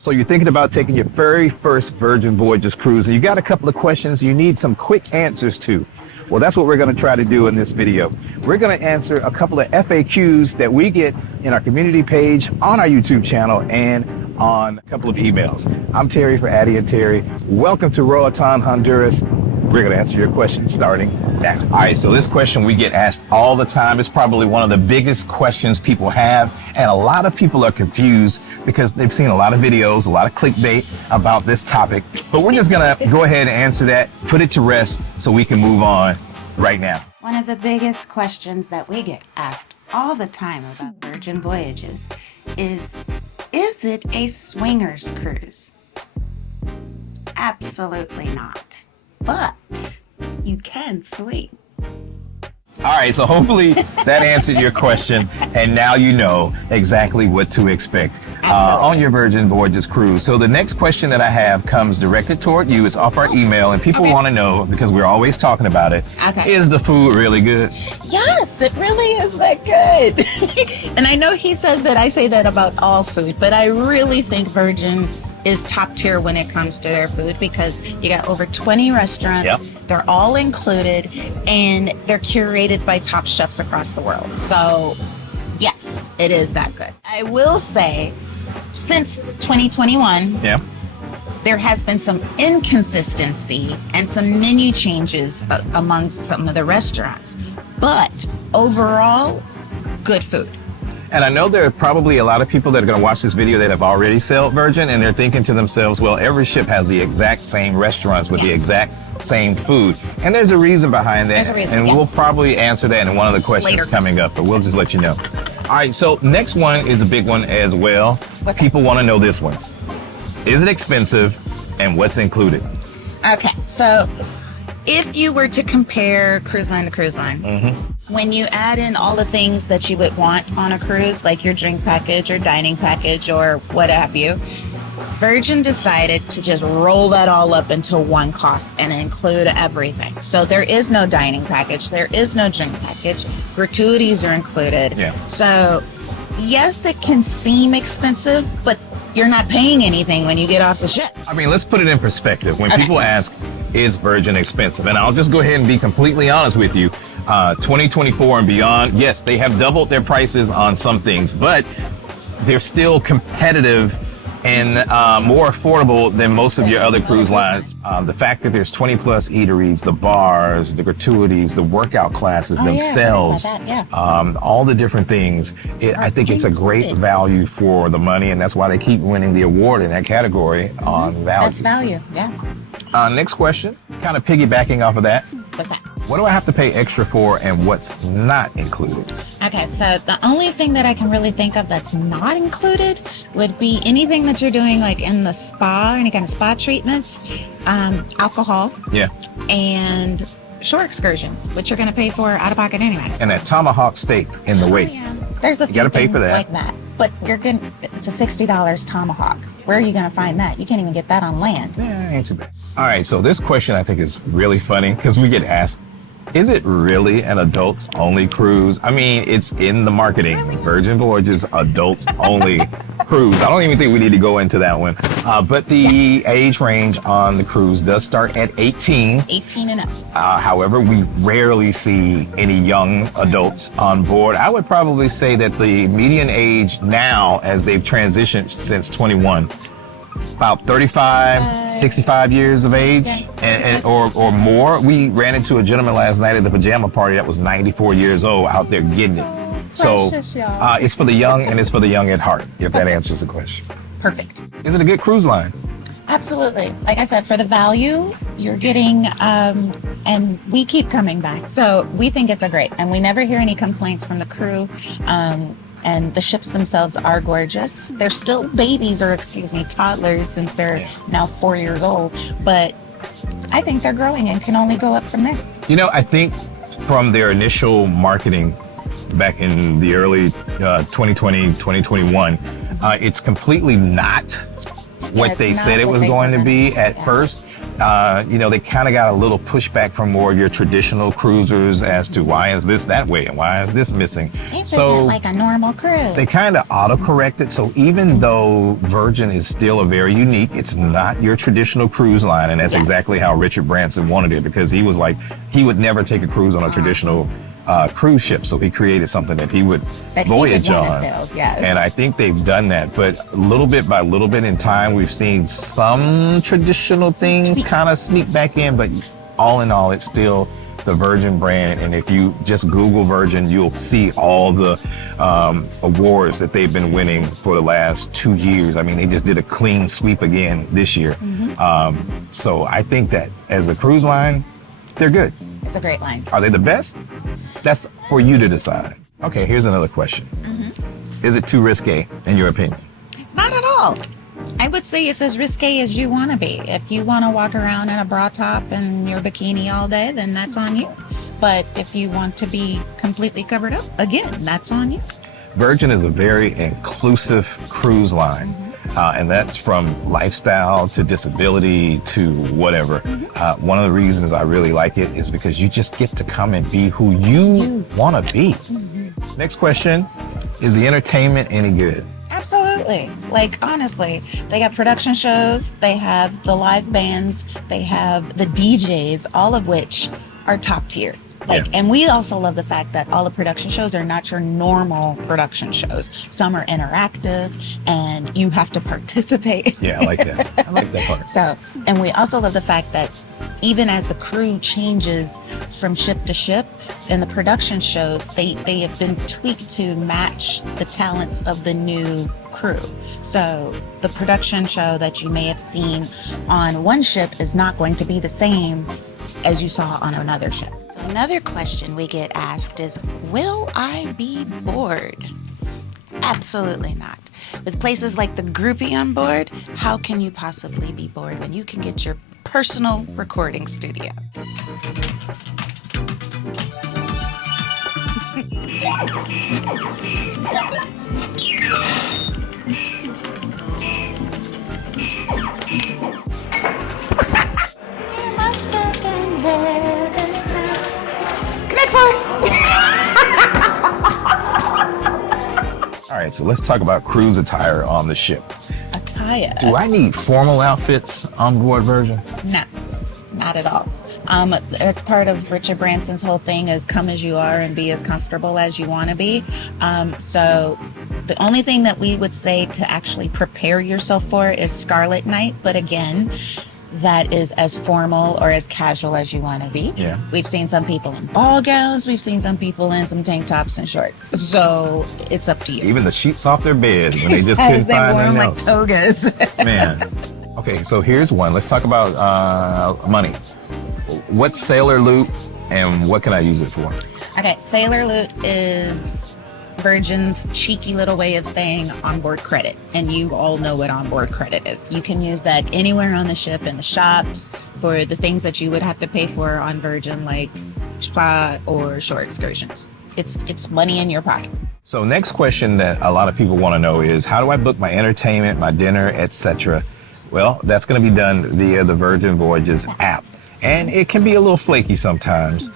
So you're thinking about taking your very first Virgin Voyages cruise, and you got a couple of questions you need some quick answers to. Well, that's what we're going to try to do in this video. We're going to answer a couple of FAQs that we get in our community page, on our YouTube channel, and on a couple of emails. I'm Terry for Addy and Terry. Welcome to Roatan, Honduras. We're going to answer your questions starting now. All right, so this question we get asked all the time. It's probably one of the biggest questions people have, and a lot of people are confused because they've seen a lot of videos, a lot of clickbait about this topic. But we're just going to go ahead and answer that, put it to rest so we can move on right now. One of the biggest questions that we get asked all the time about Virgin Voyages is it a swingers cruise? Absolutely not. But you can swing. All right, so hopefully that answered your question, and now you know exactly what to expect on your Virgin Voyages cruise. So the next question that I have comes directed toward you. It's off our email, and people want to know, because we're always talking about it, is the food really good? Yes, it really is that good. And I know he says that I say that about all food, but I really think Virgin is top tier when it comes to their food, because you got over 20 restaurants. Yep. They're all included, and they're curated by top chefs across the world. So yes, it is that good. I will say, since 2021, there has been some inconsistency and some menu changes amongst some of the restaurants, but overall, good food. And I know there are probably a lot of people that are going to watch this video that have already sailed Virgin, and they're thinking to themselves, well, every ship has the exact same restaurants with the exact same food. And there's a reason behind that. And we'll probably answer that in one of the questions coming up, but we'll just let you know. All right, so next one is a big one as well. People want to know this one. Is it expensive, and what's included? Okay, so if you were to compare cruise line to cruise line, when you add in all the things that you would want on a cruise, like your drink package or dining package or what have you, Virgin decided to just roll that all up into one cost and include everything. So there is no dining package, there is no drink package, gratuities are included. So yes, it can seem expensive, but you're not paying anything when you get off the ship. I mean, let's put it in perspective. When people ask, is Virgin expensive? And I'll just go ahead and be completely honest with you. 2024 and beyond, yes, they have doubled their prices on some things, but they're still competitive and more affordable than most of your other cruise lines. The fact that there's 20 plus eateries, the bars, the gratuities, the workout classes themselves, all the different things, I think it's a great value for the money, and that's why they keep winning the award in that category on value. Best value, Next question, kind of piggybacking off of that. What's that? What do I have to pay extra for, and what's not included? Okay, so the only thing that I can really think of that's not included would be anything that you're doing like in the spa, any kind of spa treatments, alcohol, and shore excursions, which you're going to pay for out of pocket anyways. And that tomahawk steak in the wait. There's a few gotta pay for things that. like that, but it's a $60 tomahawk. Where are you going to find that? You can't even get that on land. Yeah, ain't too bad. All right, so this question I think is really funny because we get asked, is it really an adults only cruise? I mean, it's in the marketing. Virgin Voyages adults only cruise. I don't even think we need to go into that one. But the age range on the cruise does start at 18. 18 and up. However, we rarely see any young adults on board. I would probably say that the median age now, as they've transitioned since 21, about 35, 65 years of age or more. We ran into a gentleman last night at the pajama party that was 94 years old out there getting it. So it's for the young, and it's for the young at heart, if that answers the question. Perfect. Is it a good cruise line? Absolutely. Like I said, for the value you're getting, and we keep coming back. So we think it's a great, and we never hear any complaints from the crew. And the ships themselves are gorgeous. They're still babies, or toddlers, since they're now 4 years old. But I think they're growing and can only go up from there. You know, I think from their initial marketing back in the early 2020, 2021, it's completely not what they said it was going to be at first. you know, they kind of got a little pushback from more of your traditional cruisers as to why is this that way and why is this missing. This isn't like a normal cruise. They kind of auto-corrected. So even though Virgin is still a very unique, it's not your traditional cruise line. And that's exactly how Richard Branson wanted it, because he was like, he would never take a cruise on a traditional cruise ship. So he created something that he would voyage on. And I think they've done that. But little bit by little bit in time, we've seen some traditional things kind of sneak back in. But all in all, it's still the Virgin brand. And if you just Google Virgin, you'll see all the awards that they've been winning for the last 2 years. I mean, they just did a clean sweep again this year. So I think that as a cruise line, they're good. It's a great line. Are they the best? That's for you to decide. Okay, here's another question. Is it too risque, in your opinion? Not at all. I would say it's as risque as you want to be. If you want to walk around in a bra top and your bikini all day, then that's on you. But if you want to be completely covered up, again, that's on you. Virgin is a very inclusive cruise line. And that's from lifestyle to disability to whatever. One of the reasons I really like it is because you just get to come and be who you want to be. Next question, is the entertainment any good? Absolutely. Like, honestly, they got production shows, they have the live bands, they have the DJs, all of which are top tier. And we also love the fact that all the production shows are not your normal production shows. Some are interactive and you have to participate. Yeah, I like that. I like that part. So, and we also love the fact that even as the crew changes from ship to ship in the production shows, they have been tweaked to match the talents of the new crew. So the production show that you may have seen on one ship is not going to be the same as you saw on another ship. Another question we get asked is, will I be bored? Absolutely not. With places like the Groupie on board, how can you possibly be bored when you can get your personal recording studio? All right, so let's talk about cruise attire on the ship. Attire? Do I need formal outfits on board Virgin? No, not at all. It's part of Richard Branson's whole thing is come as you are and be as comfortable as you want to be. So the only thing that we would say to actually prepare yourself for is Scarlet Night. But again, that is as formal or as casual as you want to be. Yeah. We've seen some people in ball gowns. We've seen some people in some tank tops and shorts. So it's up to you. Even the sheets off their bed when they just couldn't find them like togas. Man. Okay, so here's one. Let's talk about money. What's Sailor Loot and what can I use it for? Okay, Sailor Loot is Virgin's cheeky little way of saying onboard credit, and you all know what onboard credit is. You can use that anywhere on the ship, in the shops, for the things that you would have to pay for on Virgin, like spa or shore excursions. It's money in your pocket. So next question that a lot of people want to know is, how do I book my entertainment, my dinner, etc.? Well, that's going to be done via the Virgin Voyages app. And it can be a little flaky sometimes,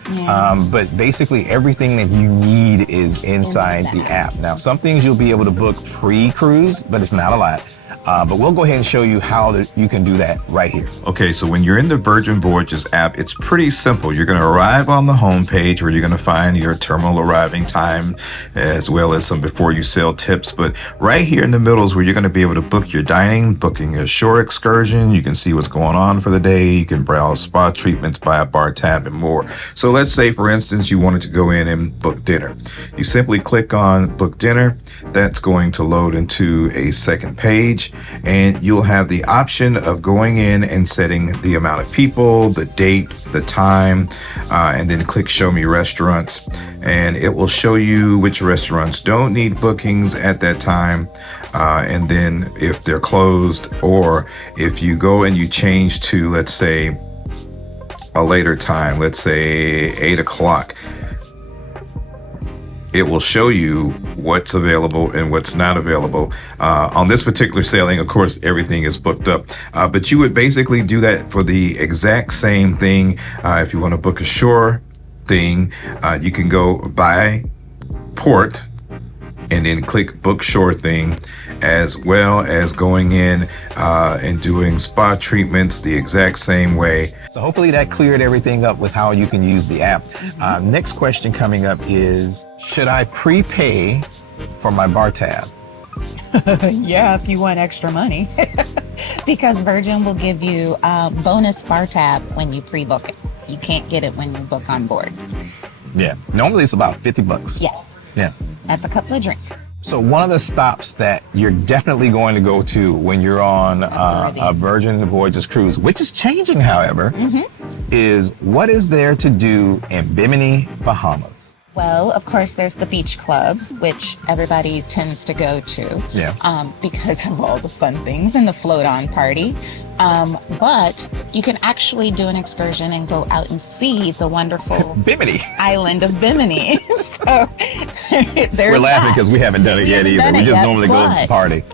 but basically everything that you need is inside the app. Now, some things you'll be able to book pre-cruise, but it's not a lot. But we'll go ahead and show you how you can do that right here. Okay, so when you're in the Virgin Voyages app, it's pretty simple. You're going to arrive on the home page where you're going to find your terminal arriving time as well as some before you sail tips. But right here in the middle is where you're going to be able to book your dining, booking a shore excursion. You can see what's going on for the day. You can browse spa treatments, buy a bar tab, and more. So let's say, for instance, you wanted to go in and book dinner. You simply click on book dinner. That's going to load into a second page. And you'll have the option of going in and setting the amount of people, the date, the time, and then click show me restaurants, and it will show you which restaurants don't need bookings at that time, and then if they're closed, or if you go and you change to, let's say, a later time, let's say 8 o'clock, it will show you what's available and what's not available. On this particular sailing, of course, everything is booked up, but you would basically do that for the exact same thing. If you want to book a shore thing, you can go by port and then click book shore thing, as well as going in and doing spa treatments the exact same way. So hopefully that cleared everything up with how you can use the app. Next question coming up is, should I prepay for my bar tab? Yeah, if you want extra money. Because Virgin will give you a bonus bar tab when you pre-book it. You can't get it when you book on board. Yeah, normally it's about 50 bucks. Yes. Yeah. That's a couple of drinks. So one of the stops that you're definitely going to go to when you're on a Virgin Voyages cruise, which is changing, however, is what is there to do in Bimini, Bahamas? Well, of course, there's the beach club, which everybody tends to go to. Yeah. Because of all the fun things and the float-on party. But you can actually do an excursion and go out and see the wonderful Bimini island of Bimini. So there's We're laughing because we haven't done it yet either. We just normally go to the party.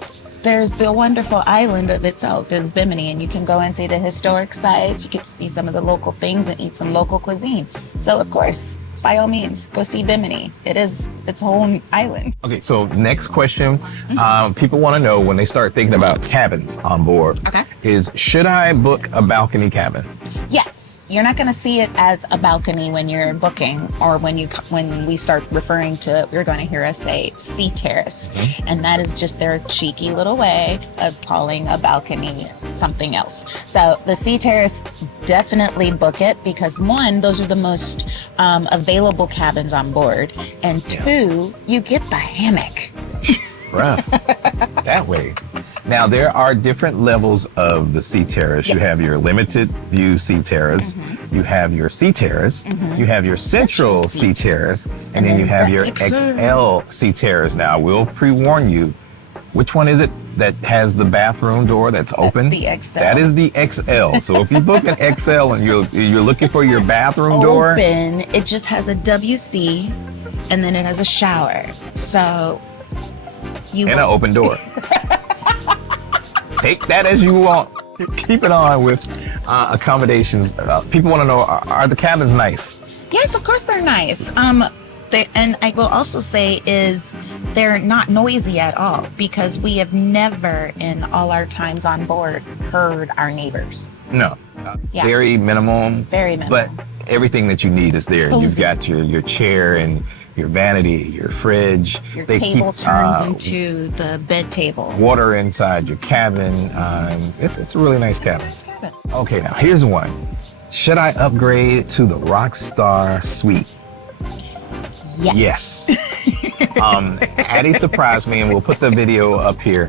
There's the wonderful island of itself is Bimini, and you can go and see the historic sites. You get to see some of the local things and eat some local cuisine. So, of course, by all means, go see Bimini. It is its own island. Okay, so next question. People want to know when they start thinking about cabins on board. Okay. Is, should I book a balcony cabin? Yes, you're not going to see it as a balcony when you're booking, or when we start referring to, you're going to hear us say sea terrace, and that is just their cheeky little way of calling a balcony something else. So the sea terrace, definitely book it, because one, those are the most available cabins on board, and two, you get the hammock. Right. That way. Now, there are different levels of the sea terrace. Yes. You have your limited view sea terrace. You have your sea terrace. You have your central sea terrace. And then you have your XL sea terrace. Now, I will pre-warn you, which one is it that has the bathroom door that's open? That's the XL. That is the XL. So if you book an XL and you're looking for your bathroom door. Open. It just has a WC, and then it has a shower. So you And an open door. Take that as you want. Keep it on with accommodations. People want to know, are the cabins nice? Yes, of course they're nice. And I will also say is they're not noisy at all, because we have never in all our times on board heard our neighbors. No. Yeah. Very minimum. Very minimal. But everything that you need is there. Cozy. You've got your chair and your vanity, your fridge. Your They table keep, turns into the bed table. water inside your cabin. It's a really nice cabin. Nice cabin. Okay, now here's one. Should I upgrade to the Rockstar suite? Yes. Addy surprised me, and we'll put the video up here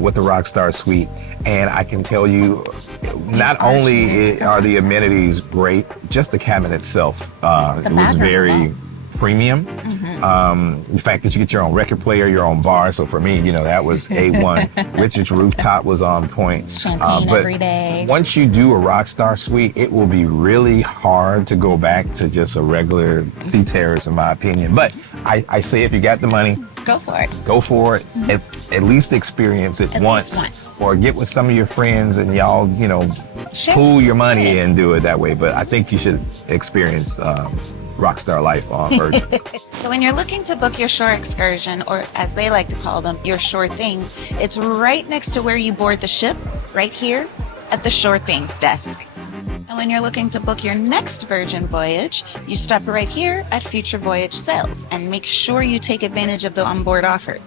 with the Rockstar suite. And I can tell you, not only are the amenities great, just the cabin itself it was very premium. The fact that you get your own record player, your own bar. So for me, that was A1. Richard's rooftop was on point. Champagne but every day. Once you do a Rockstar suite, it will be really hard to go back to just a regular sea terrace, in my opinion. But I say, if you got the money, Go for it. go for it. At least experience it At once. least once. Or get with some of your friends and y'all, Share pool your it. money and do it that way. But I think you should experience Rockstar life on Virgin. So when you're looking to book your shore excursion, or as they like to call them, your shore thing, it's right next to where you board the ship, right here at the shore things desk. And when you're looking to book your next Virgin Voyage, you stop right here at Future Voyage Sales and make sure you take advantage of the onboard offer.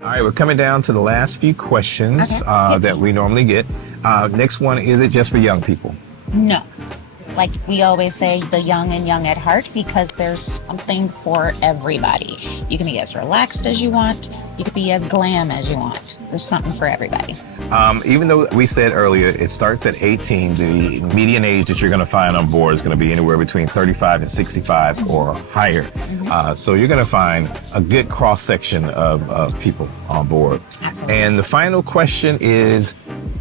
All right, we're coming down to the last few questions Okay. that we normally get. Next one, is it just for young people? No. Like we always say, the young and young at heart, because there's something for everybody. You can be as relaxed as you want. You can be as glam as you want. There's something for everybody. Even though we said earlier it starts at 18, the median age that you're going to find on board is going to be anywhere between 35 and 65 or higher. So you're going to find a good cross-section of people on board. Absolutely. And the final question is,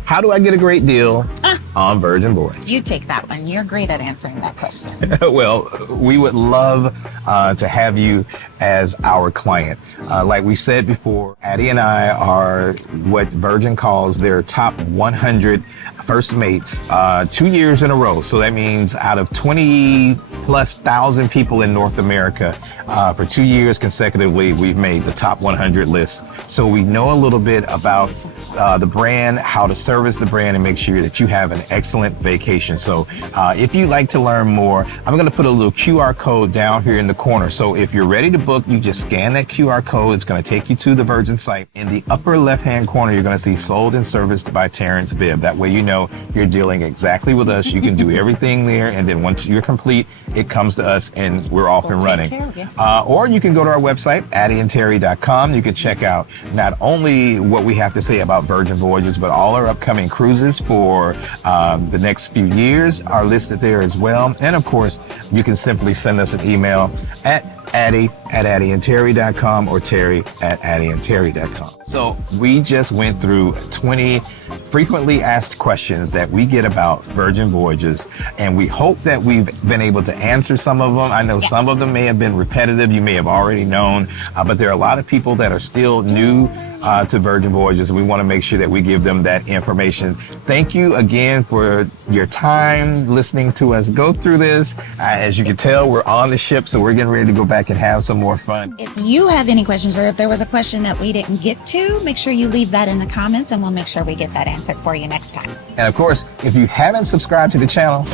how do I get a great deal on Virgin Voyage? You take that one. You're great at answering that question. Well, we would love to have you as our client. Like we said before, Addy and I are what Virgin calls their top 100 first mates 2 years in a row. So that means out of 20,000+ people in North America, for 2 years consecutively, we've made the top 100 list. So we know a little bit about the brand, how to service the brand, and make sure that you have an excellent vacation. So if you'd like to learn more, I'm going to put a little QR code down here in the corner. So if you're ready to book, you just scan that QR code. It's going to take you to the Virgin site. In the upper left-hand corner, you're going to see sold and serviced by Terrence Bibb. That way you know you're dealing exactly with us. You can do everything there, and then once you're complete, it comes to us and we're off and running. Or you can go to our website, addyandterry.com. You can check out not only what we have to say about Virgin Voyages, but all our upcoming cruises for the next few years are listed there as well. And of course, you can simply send us an email at addy@addyandterry.com or terry@addyandterry.com. So we just went through 20 frequently asked questions that we get about Virgin Voyages, and we hope that we've been able to answer some of them. I know some of them may have been repetitive, you may have already known, but there are a lot of people that are still new to Virgin Voyages, and we want to make sure that we give them that information. Thank you again for your time listening to us go through this. As you can tell, we're on the ship, so we're getting ready to go back and have some more fun. If you have any questions, or if there was a question that we didn't get to, make sure you leave that in the comments and we'll make sure we get that answered for you next time. And of course, if you haven't subscribed to the channel,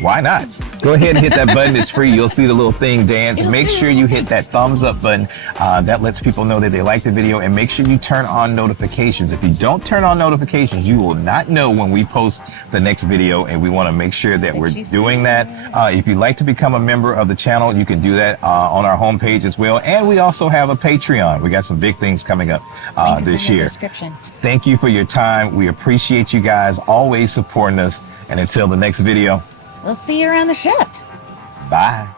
why not? Go ahead and hit that button. It's free. You'll see the little thing dance. Make sure you hit that thumbs up button. That lets people know that they like the video, and make sure you turn on notifications. If you don't turn on notifications, you will not know when we post the next video, and we want to make sure that we're doing that. If you'd like to become a member of the channel, you can do that on our homepage as well. And we also have a Patreon. We got some big things coming up this year. Thank you for your time. We appreciate you guys always supporting us. And until the next video, we'll see you around the ship. Bye.